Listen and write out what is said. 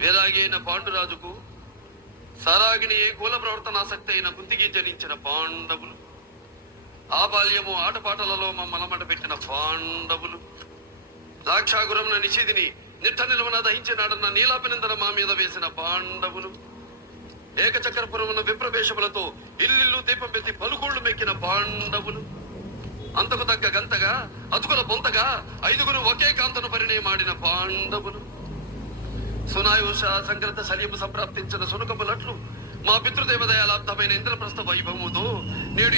వేలాగి అయిన పాండురాజుకు సరాగిని ఏ కుల ప్రవర్తనాసక్తి అయిన కుంతికి జనించిన పాండవులు, ఆ బాల్యము ఆటపాటలలో మమ్మలమట పెట్టిన పాండవులు, ద్రాక్షాగురమున నిషిదిని నిట్ట నిలువన దహించినాడన్న నీలాపినందన మా మీద వేసిన పాండవులు, ఏకచక్రపురమున విప్రవేశములతో ఇల్లు దీపం పెట్టి పలుకోళ్లు మెక్కిన పాండవులు, అంతకు తగ్గ గంతగా అతుకుల బొంతగా 5గురు ఒకే కాంతను పరిణయమాడిన పాండవులు, సునాయుష సంగ్రత శల్యము సంప్రాప్తించిన సునకములట్లు మా పితృదేవదయాలాప్తమైన ఇంద్రప్రస్థ వైభవముతో నేడు